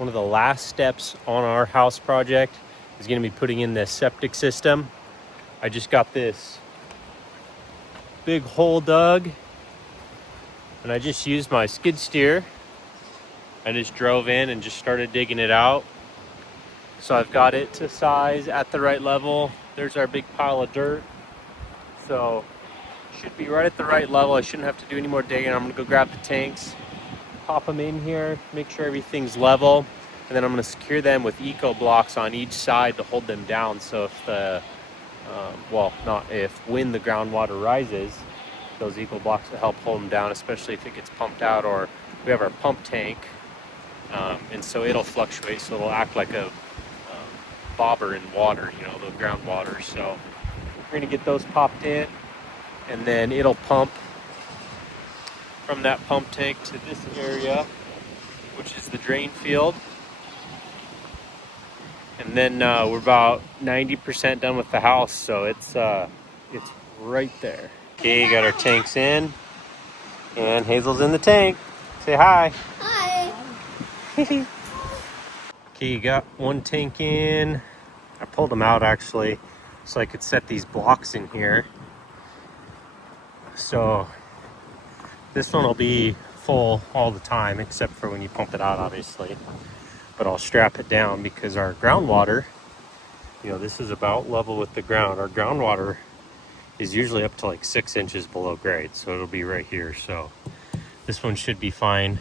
One of the last steps on our house project is going to be putting in this septic system. I just got this big hole dug and I just used my skid steer. I just drove in and just started digging it out. So I've got it to size at the right level. There's our big pile of dirt. So should be right at the right level. I shouldn't have to do any more digging. I'm gonna go grab the tanks, pop them in here, make sure everything's level, and then I'm gonna secure them with eco blocks on each side to hold them down. So if the, when the groundwater rises, those eco blocks will help hold them down, especially if it gets pumped out, or we have our pump tank, and so it'll fluctuate, so it'll act like a bobber in water, you know, the groundwater. So we're gonna get those popped in, and then it'll pump from that pump tank to this area, which is the drain field. And then we're about 90% done with the house, so it's right there. Okay, got our tanks in, and Hazel's in the tank. Say hi. Hi. Okay, you got one tank in. I pulled them out actually, so I could set these blocks in here. So this one will be full all the time, except for when you pump it out, obviously. But I'll strap it down because our groundwater, you know, this is about level with the ground. Our groundwater is usually up to like 6 inches below grade, so it'll be right here. So this one should be fine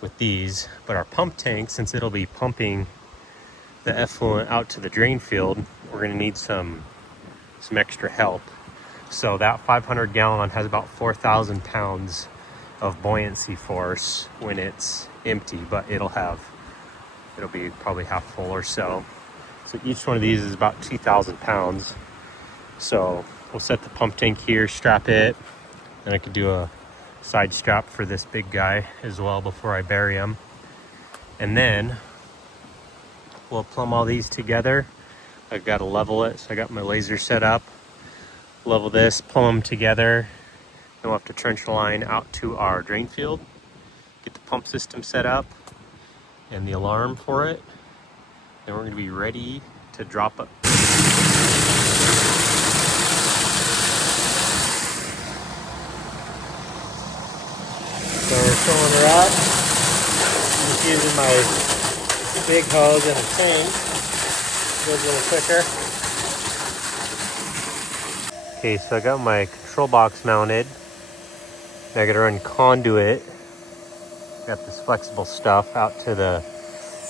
with these, but our pump tank, since it'll be pumping the effluent out to the drain field, we're gonna need some extra help. So that 500 gallon has about 4,000 pounds of buoyancy force when it's empty, but it'll be probably half full or so. So each one of these is about 2,000 pounds. So we'll set the pump tank here, strap it, and I could do a side strap for this big guy as well before I bury him. And then we'll plumb all these together. I've got to level it, so I got my laser set up. Level this, plumb them together. Then we'll have to trench a line out to our drain field, get the pump system set up and the alarm for it. Then we're going to be ready to drop it. So we're filling her up. I'm just using my big hose and a tank. Goes a little quicker. Okay, so I got my control box mounted. Now I gotta run conduit. Got this flexible stuff out to the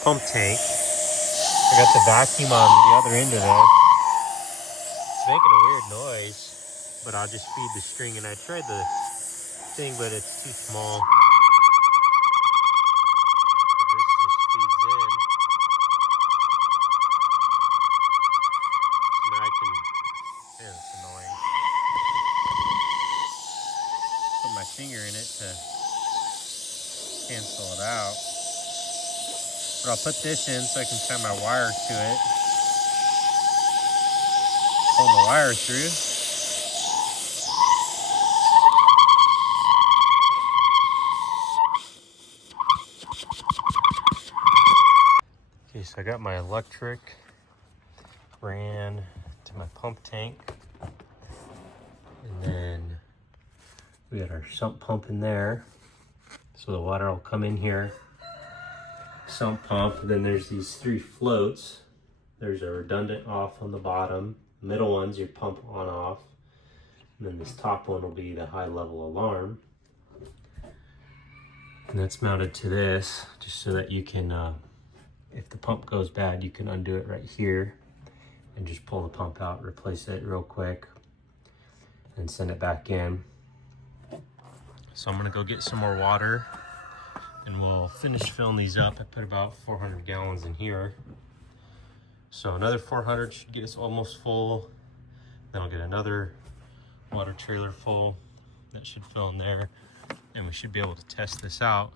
pump tank. I got the vacuum on the other end of this. It's making a weird noise, but I'll just feed the string. And I tried the thing, but it's too small. But this just feeds in. So now I can, yeah, it's annoying. Put my finger in it to cancel it out. But I'll put this in so I can tie my wire to it. Pull the wire through. Okay, so I got my electric ran to my pump tank. And then we got our sump pump in there. So the water will come in here. Sump pump, then there's these 3 floats. There's a redundant off on the bottom. Middle one's your pump on off. And then this top one will be the high level alarm. And that's mounted to this, just so that you can, if the pump goes bad, you can undo it right here and just pull the pump out, replace it real quick, and send it back in. So I'm gonna go get some more water and we'll finish filling these up. I put about 400 gallons in here. So another 400 should get us almost full. Then I'll get another water trailer full. That should fill in there. And we should be able to test this out,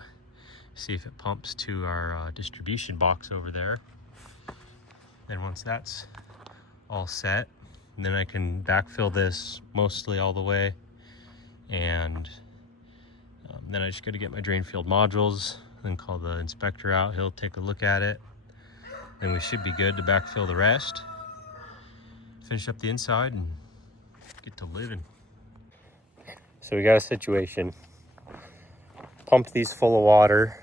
see if it pumps to our distribution box over there. Then once that's all set, then I can backfill this mostly all the way. And then I just got to get my drain field modules, then call the inspector out. He'll take a look at it. Then we should be good to backfill the rest. Finish up the inside and get to living. So we got a situation. Pumped these full of water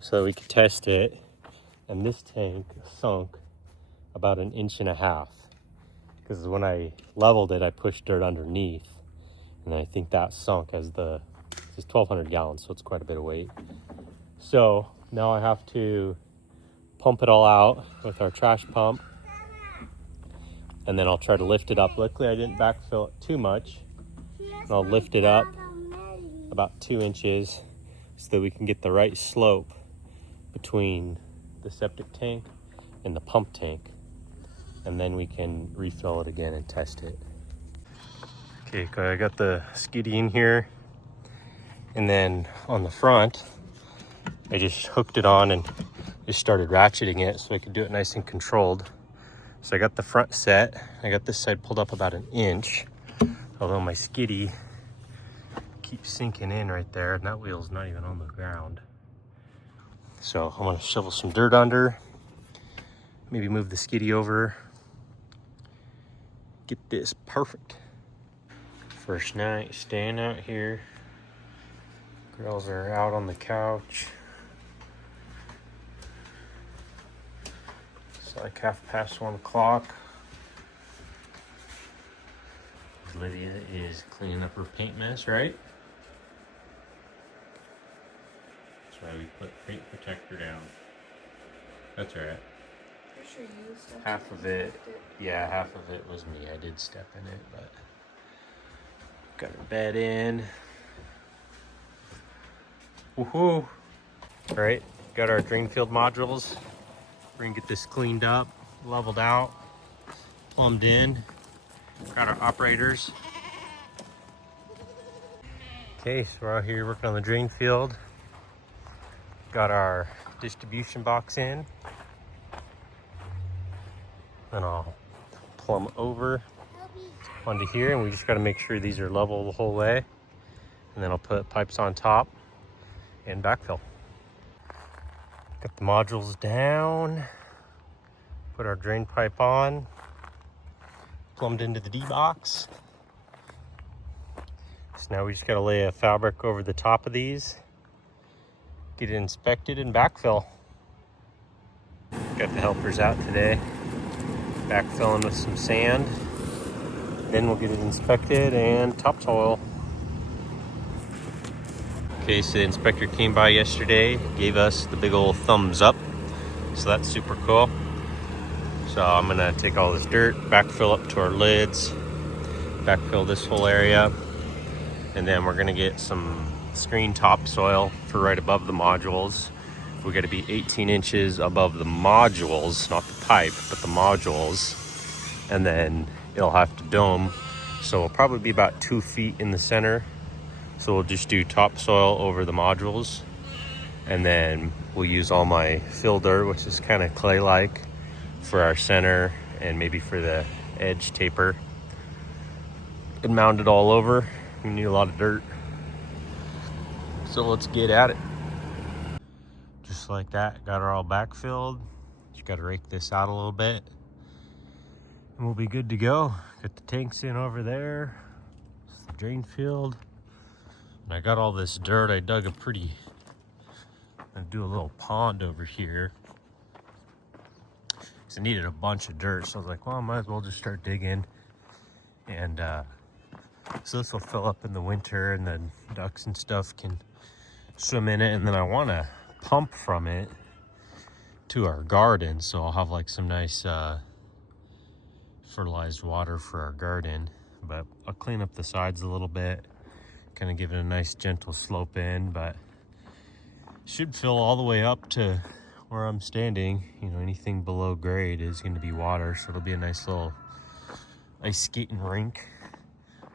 so that we could test it. And this tank sunk about 1.5 inches. Because when I leveled it, I pushed dirt underneath. And I think that sunk as it's 1,200 gallons, so it's quite a bit of weight. So now I have to pump it all out with our trash pump. And then I'll try to lift it up. Luckily, I didn't backfill it too much. And I'll lift it up about 2 inches so that we can get the right slope between the septic tank and the pump tank. And then we can refill it again and test it. Okay, I got the skiddy in here. And then on the front, I just hooked it on and just started ratcheting it so I could do it nice and controlled. So I got the front set. I got this side pulled up about 1 inch. Although my skiddy keeps sinking in right there, and that wheel's not even on the ground. So I'm gonna shovel some dirt under, maybe move the skiddy over, get this perfect. First night staying out here. Girls are out on the couch. It's like 1:30. Olivia is cleaning up her paint mess, right? That's why we put paint protector down. That's right. For sure you stepped Half of it, yeah, half of it was me. I did step in it, but got her bed in. Woohoo! All right, got our drain field modules. We're gonna get this cleaned up, leveled out, plumbed in. Got our operators. Okay, so we're out here working on the drain field. Got our distribution box in. Then I'll plumb over onto here, and we just gotta make sure these are level the whole way. And then I'll put pipes on top and backfill. Got the modules down. Put our drain pipe on. Plumbed into the D-box. So now we just gotta lay a fabric over the top of these, get it inspected and backfill. Got the helpers out today, backfilling with some sand. Then we'll get it inspected and topsoil. Okay, so the inspector came by yesterday, gave us the big old thumbs up. So that's super cool. So I'm gonna take all this dirt, backfill up to our lids, backfill this whole area. And then we're gonna get some screen topsoil for right above the modules. We gotta be 18 inches above the modules, not the pipe, but the modules. And then it'll have to dome. So it'll probably be about 2 feet in the center. So we'll just do topsoil over the modules. And then we'll use all my fill dirt, which is kind of clay-like, for our center and maybe for the edge taper. And mount it all over. We need a lot of dirt. So let's get at it. Just like that, got her all backfilled. Just gotta rake this out a little bit. And we'll be good to go. Got the tanks in over there. It's the drain field. And I got all this dirt. I dug I'm gonna do a little pond over here. Cause I needed a bunch of dirt. So I was like, well, I might as well just start digging. And so this will fill up in the winter, and then ducks and stuff can swim in it. And then I want to pump from it to our garden, so I'll have like some nice fertilized water for our garden. But I'll clean up the sides a little bit, kind of give it a nice gentle slope in, but should fill all the way up to where I'm standing. You know, anything below grade is going to be water, so it'll be a nice little ice skating rink.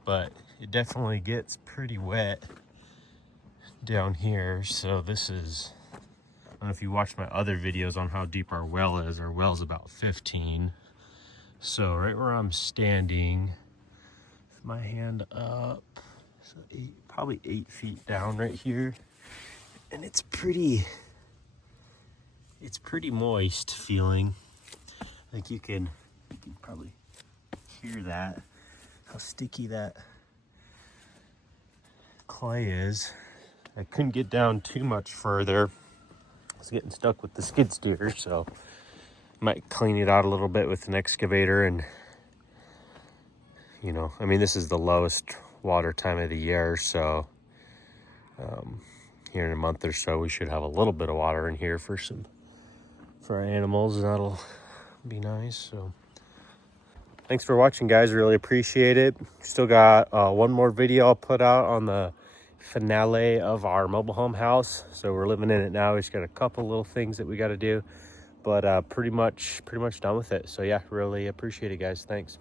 But it definitely gets pretty wet down here. So this is, I don't know if you watched my other videos on how deep our well is. Our well's about 15. So right where I'm standing, with my hand up, so probably 8 feet down right here, and it's pretty moist feeling. I think you can probably hear that, how sticky that clay is. I couldn't get down too much further. I was getting stuck with the skid steer, so might clean it out a little bit with an excavator. And you know, I mean, this is the lowest water time of the year, so here in a month or so we should have a little bit of water in here for our animals, and that'll be nice. So thanks for watching, guys. Really appreciate it. Still got one more video I'll put out on the finale of our mobile home house. So we're living in it now. We just got a couple little things that we got to do, but pretty much done with it. So yeah, really appreciate it, guys. Thanks.